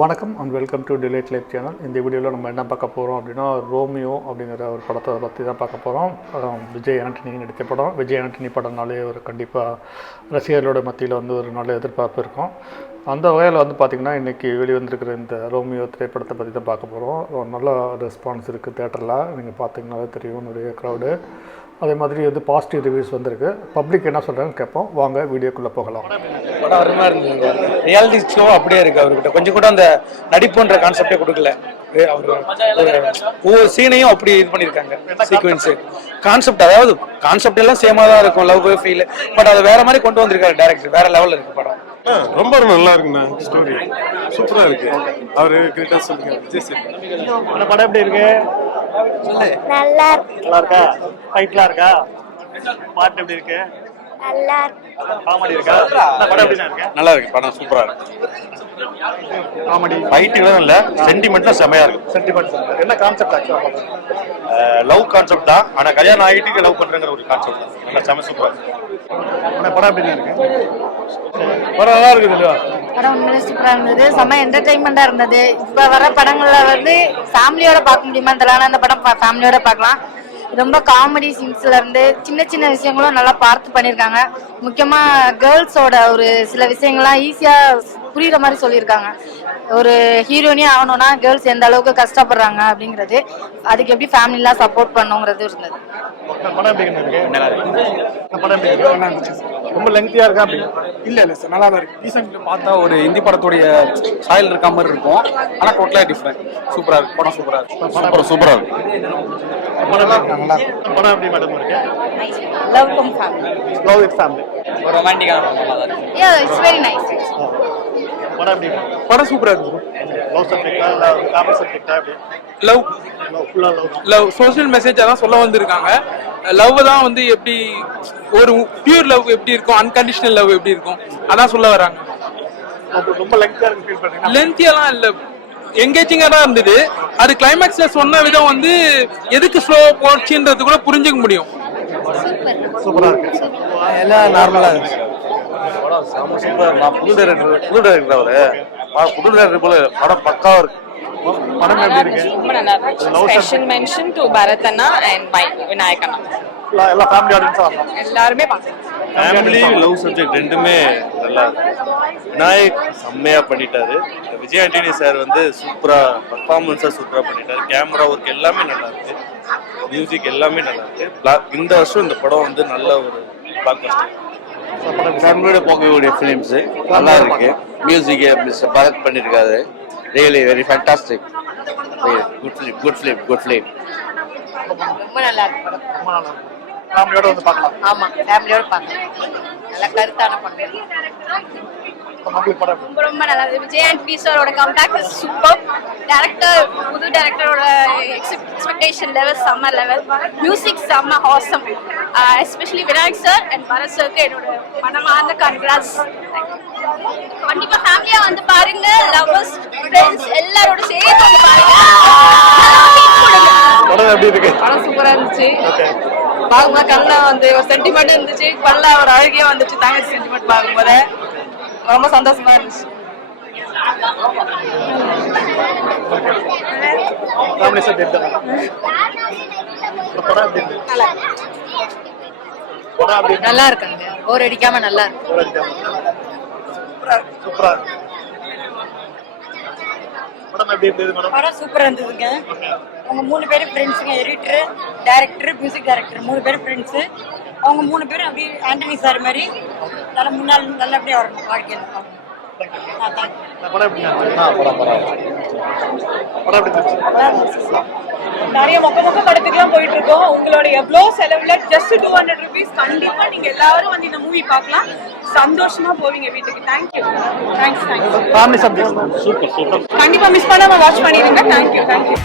வணக்கம் and welcome to delight life channel இந்த வீடியோவில் நம்ம என்ன பார்க்க போகிறோம் அப்படின்னா ரோமியோ அப்படிங்கிற ஒரு படத்தை பற்றி தான் பார்க்க போகிறோம் விஜய் ஆண்டனி நடித்த படம். விஜய் ஆண்டனி படம்னாலே ஒரு கண்டிப்பாக ரசிகர்களோட மத்தியில் வந்து ஒரு நல்ல எதிர்பார்ப்பு இருக்கும். அந்த வகையில் வந்து பார்த்திங்கன்னா இன்றைக்கி வெளிவந்திருக்கிற இந்த ரோமியோ திரைப்படத்தை பற்றி தான் பார்க்க போகிறோம் ஒரு நல்ல ரெஸ்பான்ஸ் இருக்குது தேட்டரில் நீங்கள் பார்த்தீங்கன்னாலே தெரியும் நிறைய க்ரௌடு அதே மாதிரி வந்து பாசிட்டிவ் ரிவ்யூஸ் வந்திருக்கு. பப்ளிக் என்ன சொல்கிறாங்கன்னு கேட்போம். வாங்க வீடியோக்குள்ளே போகலாம். படம் அருமையா இருந்ததுங்க. ரியாலிட்டி ஷோ அப்படியே இருக்கு அவர்கிட்ட. கொஞ்சம் கூட அந்த நடிப்புன்ற கான்செப்டே கொடுக்கல. அவரு ஒவ்வொரு சீனையும் அப்படி இது பண்ணியிருக்காங்க. சீக்வன்ஸ் கான்செப்ட் அதாவது கான்செப்ட் எல்லாம் சேமா தான் இருக்கும் லவ் ஃபீல் பட் அதை வேற மாதிரி கொண்டு வந்திருக்காரு டேரக்டர் வேற லெவல்ல இருக்கு படம். ரொம்ப நல்லா இருக்குண்ணா ஸ்டோரி சூப்பரா இருக்கு. அவரு கிரேட்டா சொல்லுங்க படம் எப்படி இருக்கு? நல்லா இருக்கு நல்லா இருக்கா ஃபைட்லாம் இருக்கா? பாட்டு எப்படி இருக்கு? நல்லா இருக்கு காமெடி இருக்கா? படம் எப்படி இருக்கு நல்லா இருக்கு படம் சூப்பரா இருக்கு. காமெடி. ஃபைட்டுகளும் இல்ல சென்டிமெண்ட்லாம் செமையா இருக்கு. சென்டிமெண்ட்ஸ் என்ன கான்செப்ட் ஆக்சுவலாக லவ் கான்செப்ட் தான். ஆனா கல்யாணம் ஆகிட்டு லவ் பண்றங்கிற ஒரு கான்செப்ட் தான். நல்லா செம சூப்பரா படம் எப்படி இருக்கு? படம் நல்லா இருக்குது இல்லையா? படம் உண்மையிலே சூப்பரா இருந்தது. செம்ம என்டர்டைன்மெண்டா இருந்தது. இப்ப வர படங்கள்ல வந்து ஃபேமிலியோட பார்க்க முடியுமா? தெரியல ஆனா அந்த படம் ஃபேமிலியோட பார்க்கலாம். ரொம்ப காமெடி சீன்ஸ்ல இருந்து சின்ன சின்ன விஷயங்களும் நல்லா பார்த்து பண்ணியிருக்காங்க. முக்கியமா கேர்ள்ஸோட ஒரு சில விஷயங்கள்லாம் ஈஸியா புரியுற மாதிரி சொல்லியிருக்காங்க. ஒரு ஹீரோனியே ஆகணும்னா கேர்ள்ஸ் எந்த அளவுக்கு கஷ்டப்படுறாங்க அப்படிங்கிறது அதுக்கு எப்படி ஃபேமிலிலாம் சப்போர்ட் பண்ணுங்கிறது இருந்தது. ரொம்ப லெங்க்தியா இருக்கா அப்படி? இல்ல இல்ல சார் நல்லா தான் இருக்கு ரீசெண்ட் பார்த்தா ஒரு ஹிந்தி படத்துடைய சாயல் இருக்க மாதிரி இருக்கும். ஆனா டோட்டலா டிஃப்ரெண்ட் சூப்பரா இருக்கு. படம் சூப்பரா இருக்கு. சூப்பர் சூப்பரா இருக்கு. நல்லா படம் எப்படி மேடம் இருக்கு? Love cum family love with family ரொமான்டிக்கான நல்லா இருக்கு. யா இட்ஸ் வெரி நைஸ் படம் எப்படி படம் சூப்பரா இருக்கு லவ் சப்ஜெக்டா இல்லை காமெடி சப்ஜெக்டா எப்படி? லவ் லவ் ஃபுல்லாக லவ் லவ் சோஷியல் மெசேஜ் அதான் சொல்ல வந்திருக்காங்க. லவ் தான் வந்து எப்படி ஒரு பியூர் லவ் எப்படி இருக்கும்? அன்கண்டிஷனல் லவ் எப்படி இருக்கும்? அதான் சொல்ல வராங்க. ரொம்ப லெங்க்தியா இருக்கு ஃபீல் பண்ணுறீங்க லென்த்தியெல்லாம் இல்ல. எங்கேஜிங்கா தான் இருந்தது. அது கிளைமேக்ஸ்ல சொன்ன விதம் வந்து எதுக்கு ஸ்லோ போச்சுன்றது கூட புரிஞ்சுக்க முடியும். சூப்பரா. இருக்கு. எல்லாம் நார்மலா இருக்கு செம சூப்பரா நான் புது டைரக்டர் புது டைரக்டர் அவரு. பா- புது டைரக்டர் போல படம் பக்காவா இருக்கு. படம் எப்படி இருக்கு? ரொம்ப நல்லா இருந்துச்சு ஸ்பெஷல் மென்ஷன் டு பரத் அண்ணா அண்ட் மை விநாயக் அண்ணா ஃபுல்லாக எல்லா ஃபேமிலி ஆடியன்ஸாக வரலாம் எல்லாருமே பார்க்கலாம் ஃபேமிலி லவ் சப்ஜெக்ட் ரெண்டுமே நல்லா இருக்கு. விநாயக் செம்மையா பண்ணிட்டாரு. விஜய் ஆண்டனி சார் வந்து சூப்பரா பர்ஃபார்மன்ஸா சூப்பரா பண்ணிட்டாரு. கேமரா ஒர்க் எல்லாமே நல்லா இருக்கு. மியூசிக் எல்லாமே நல்லா இருக்கு. இந்த வருஷம் இந்த படம் வந்து நல்ல ஒரு பிளாக் ஃபேமிலியோட போகக்கூடிய ஃபிலிம்ஸ் நல்லா இருக்கு. மியூசிக் மிஸ்டர் பரத் பண்ணியிருக்காரு really very fantastic good film good film good film ரொம்ப நல்லா இருக்கு ரொம்ப நல்லா இருக்கு. ஃபேமிலியோட வந்து பார்க்கலாம். ஆமா ஃபேமிலியோட பார்க்கலாம். நல்ல கருத்தான படம். ரொம்ப ரொம்ப நல்லா இருந்தது. விஜய் அண்ட் பீசரோட கம்பேக் இஸ் சூப்பர் டேரக்டர் புது டேரக்டரோட எக்ஸ்பெக்டேஷன் லெவல் செம்ம லெவல் மியூசிக் செம்ம awesome especially Vinayak sir and Bharath சருக்கு என்னோட மனமார்ந்த கண்கிராஸ் கண்டிப்பா ஃபேமிலியா வந்து பாருங்க லவர்ஸ் ஃப்ரெண்ட்ஸ் எல்லாரோட சேர்த்து வந்து பாருங்க. படம் எப்படி இருக்கு? படம் சூப்பரா இருந்துச்சு. பார்க்கும்போது கண்ணில் வந்து ஒரு சென்டிமெண்ட் இருந்துச்சு. கண்ணில் ஒரு அழகியா வந்துச்சு. தங்கச்சி சென்டிமெண்ட் பார்க்கும்போது. ரொம்ப சந்தோஷமா இருந்துச்சு. ஃபேமிலி சப்ஜெக்ட் தான் படம் எப்படி படம் நல்லா இருக்குங்க போர் அடிக்காம நல்லா இருக்கு அடிக்காம. சூப்பரா இருக்கு படம் எப்படி இருந்தது மேடம்? படம் சூப்பரா இருந்ததுங்க. அவங்க மூணு பேரும் ஃப்ரெண்ட்ஸுங்க எடிட்டர் டைரக்டர் மியூசிக் டைரக்டர் மூணு பேரும் ஃப்ரெண்ட்ஸு அவங்க மூணு பேரும் அப்படியே ஆண்டனி சார் மாதிரி நல்ல முன்னாள் நல்லபடியாக வரணும் வாழ்க்கையில். படம் எப்படி இருந்துச்சு படம் எப்படி இருந்துச்சு? நிறைய மொக்க மொக்க படத்துக்குலாம் போயிட்டு இருக்கோம் உங்களோட எவ்வளோ செலவுல ஜஸ்ட் டூ ஹண்ட்ரட் ருபீஸ் கண்டிப்பா நீங்க எல்லாரும் வந்து இந்த மூவி பார்க்கலாம். சந்தோஷமா போவீங்க வீட்டுக்கு. Thank you thanks thanks family subject super super கண்டிப்பா மிஸ் பண்ணாம வாட்ச் பண்ணிடுங்க. Thank you thank you